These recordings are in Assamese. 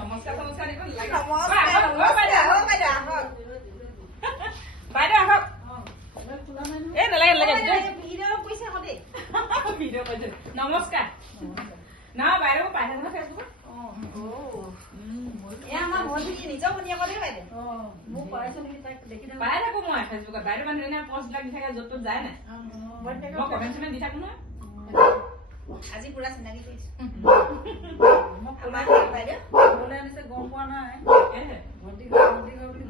নমস্কাৰ নমস্কাৰ দিব লাগে বাইদেউ আহক এই নালাগে নালাগে ভিডিঅ' কৈছে নমস্কাৰ না বাইদেউ পাই থাকো না ফেচবুকত পাই থাকো মই ফেচবুকত বাইদেউ মানুহে পষ্টবিলাক দি থাকে য'ত ত'ত যায় নাই মই কমেণ্ট চমেণ্ট দি থাকো নহয় আজি পুৰা চিনাকি কৰিছো গম পোৱা নাই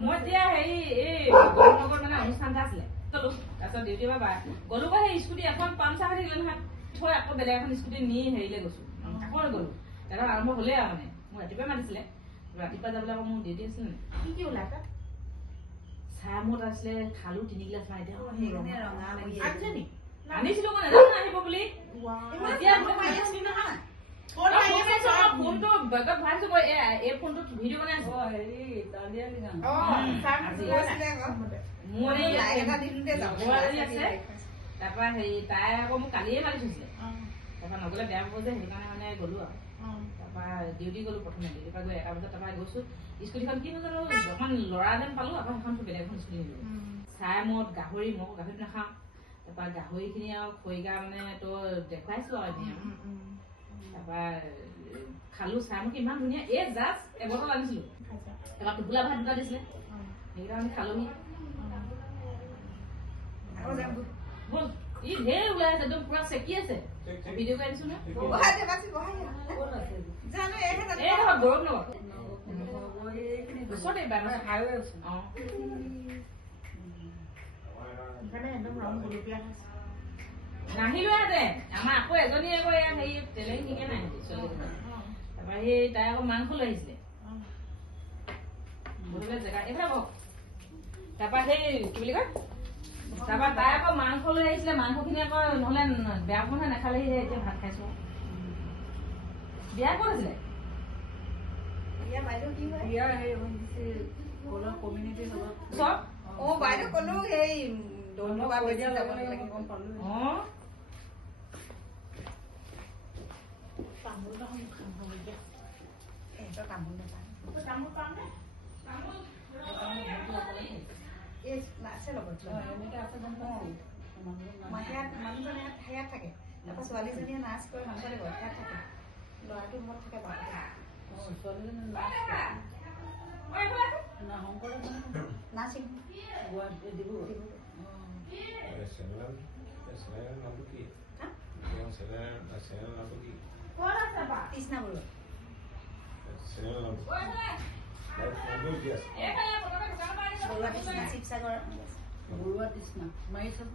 মই এতিয়া হেৰি এই গৌৰনগৰত মানে অনুষ্ঠান এটা আছিলে গলো তাৰপিছত ডিউটি পৰা গলো গৈ সেই স্কুটি এখন পামচাৰ হৈ থাকিলে নহয় থৈ আকৌ বেলেগ এখন স্কুটি নি হেৰিলৈ গৈছো আকৌ গলো তাৰপৰা আৰম্ভ হলেই আৰু মানে মোক ৰাতিপুৱাই মাতিছিলে ৰাতিপুৱা যাবলৈ আকৌ মোৰ ডিউটি আছিলে কি কি ওলাই তাত চাহ মত আছিলে খালো 3 গিলাচ মান এতিয়া সেইকাৰণে ৰঙা লাগি আনিছিলো মই নাজানো আহিব বুলি এতিয়া ফোনটো বেগত ভৰাইছো মই এই ফোনটোত ভিডিঅ' বনাই আছো হেৰি দালিয়ালি গান মোৰ তাৰপৰা হেৰি তাই আকৌ মোক কালিয়ে মাতি থৈছিলে তাৰপৰা নগলে বেয়া পাব যে সেইটো কাৰণে মানে গলো আৰু তাৰপৰা ডিউটি গলো প্ৰথমে ডিউটিৰ পৰা গৈ 1 বজাত তাৰপৰা গৈছো স্কুটিখন কি নাজানো অকমান ল'ৰা যেন পালো আকৌ সেইখন বেলেগ এখন স্কুটি নিলো চাই মদ গাহৰি মই গাহৰি নাখাওঁ তাৰপৰা গাহৰিখিনি আৰু খৰিগা মানে তো দেখুৱাইছো আৰু এতিয়া তাৰপৰা খালো চাই মোক ইমান ধুনীয়া এই জাষ্ট এবটল আনিছিলো তাৰপৰা টোপোলা ভাত 2টা দিছিলে সেইকেইটা আমি খালোহি বল ই ঢেৰ ওলাই আছে একদম পুৰা চেকি আছে ভিডিঅ' কৰি আনিছো ন গৌৰৱ নগৰ ওচৰতে হাইৱে আছে নাহিলো ইয়াতে আমাৰ আকৌ এজনী আকৌ ইয়াত হেৰি ট্ৰেইনিং শিকে নাই তাৰপৰা সেই তাই আকৌ মাংস লৈ আহিছিলে জেগা এইফালে বহক তাৰপৰা সেই কি বুলি কয় তাৰপৰা তাই আকৌ মাংস লৈ আহিছিলে মাংসখিনি আকৌ নহলে বেয়া পোৱা নাখালেহি এতিয়া ভাত খাইছো বিয়া ক'ত আছিলে বাইদেউ কলো সেই মানুহজনে সেয়াত থাকে তাৰপৰা ছোৱালীজনীয়ে নাচ কৰি মাংস দিব সেয়াত থাকে ল'ৰাটো মত থাকে কৃষ্ণা বৰুৱা শিৱসাগৰ বৰুৱা কৃষ্ণা মাৰি চাব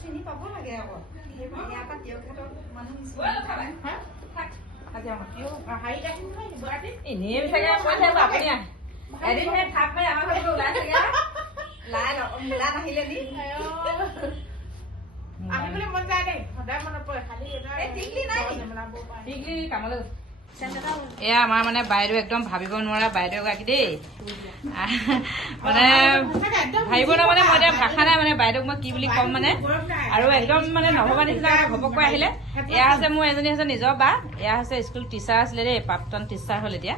চিনি পাব লাগে আকৌ ইয়াৰ পৰা তিয়কঘাটৰ মানুহ এনেই চাগে আপুনি এদিন সেই থাপ পাই আমাৰ ঘৰত ওলাই চাগে মূলা নাহিলে নি আহিবলৈ মন যায় দেই সদায় মনত পৰে খালি কামলৈ এয়া আমাৰ মানে বাইদেউ একদম ভাবিব নোৱাৰা বাইদেউ এগৰাকী দেই মানে ভাবিব নোৱাৰা মানে মই এতিয়া ভাষা নাই মানে বাইদেউক মই কি বুলি ক'ম মানে আৰু একদম মানে নভবা নিচিনা ঘপককৈ আহিলে এয়া হৈছে মোৰ এজনী হৈছে নিজৰ বা এয়া হৈছে স্কুল টিচাৰ আছিলে দেই প্ৰাক্তন টিচাৰ হ'ল এতিয়া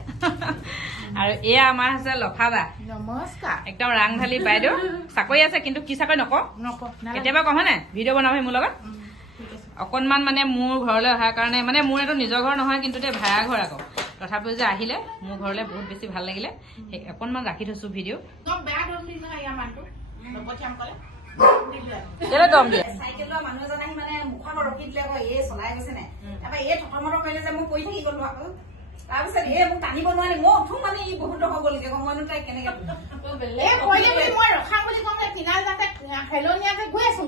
আৰু এয়া আমাৰ হৈছে লফা বা নমস্কাৰ একদম ৰাংঢালী বাইদেউ চাকৰি আছে কিন্তু কি চাকৰি নকওঁ কেতিয়াবা কওঁ নে ভিডিঅ' বনাবি মোৰ লগত অকণমান মানে মোৰ ঘৰলৈ অহাৰ কাৰণে মানে মোৰ এইটো নিজৰ ঘৰ নহয় কিন্তু দেই ভাড়া ঘৰ আকৌ তথাপিও যে আহিলে মোৰ ঘৰলৈ বহুত বেছি ভাল লাগিলে সেই অকণমান ৰাখি থৈছো ভিডিঅ' দম দিয়ে চাইকেল লোৱা মানুহ এজন আহি মানে মুখত ৰখি দিলে আকৌ এই চলাই গৈছে নাই তাৰপৰা এই থটমট কৰিলে যে মই পৰি থাকি গলো আকৌ তাৰপিছত এই মোক টানিব নোৱাৰি মই উঠো মানে ই বহুত হ'ব লাগে মইনো তাই কেনেকে মই ৰখা বুলি কওঁ কিনাৰ যাতে খেলনীয়াকে গৈ আছো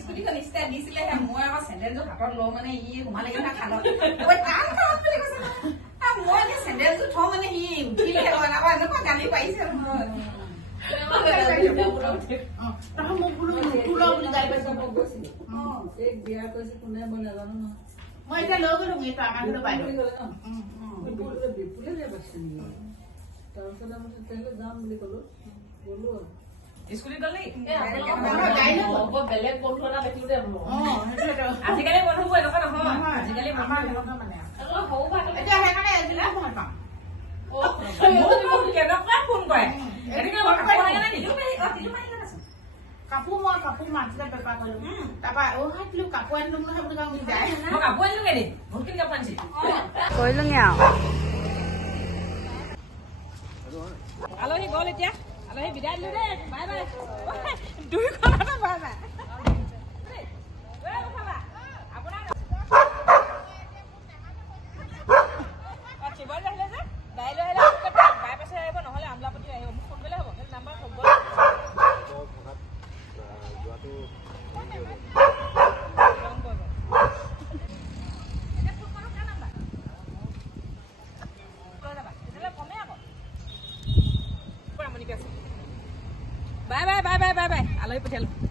স্কুটিখন ষ্টাৰ্ট দিছিলেহে মই আকৌ চেণ্ডেলযোৰ হাতত লওঁ মানে ই সোমালে খালত মই চেণ্ডেলযোৰ থওঁ মানে সি উঠিলে এনেকুৱা গালি পাৰিছে তখন মোক বোলো তোৰ ল বুলি গাই পাইছো মই গৈছিলো এই বিয়া কৈছে কোনে মই নাজানো নহয় মই এতিয়া লৈ গলো এইটো আমাৰ ঘৰত বাইদেউ বিপুলে বিয়া পাইছে নেকি তাৰপিছত আমি তেতিয়াহ'লে যাম বুলি ক'লো গ'লো স্কুটি গ'ল নেকি বেলেগ বন্ধু এটা দেখিলো দে আজিকালি বন্ধুবোৰ এনেকুৱা নহয় আজিকালি আমাৰ এনেকুৱা মানে এতিয়া সেইকাৰণে এইবিলাক মই পাওঁ কেনেকুৱা ফোন কৰে কাপোৰ মই কাপোৰ মাছতে বেপাৰ কৰিলো তাৰপৰা হাতলো কাপোৰ আনিলো নহয় বুলি কওঁ যায় মই কাপোৰ আনিলোগে দেই বহুতখিনি কাপোৰ আনিছিল কৰিলোঙে আৰু আলহী গ'ল এতিয়া আলহী বিদায় দিলো দেই বাই বাই দুইখন bye bye bye bye bye bye bye bye আলহী পঠিয়ালো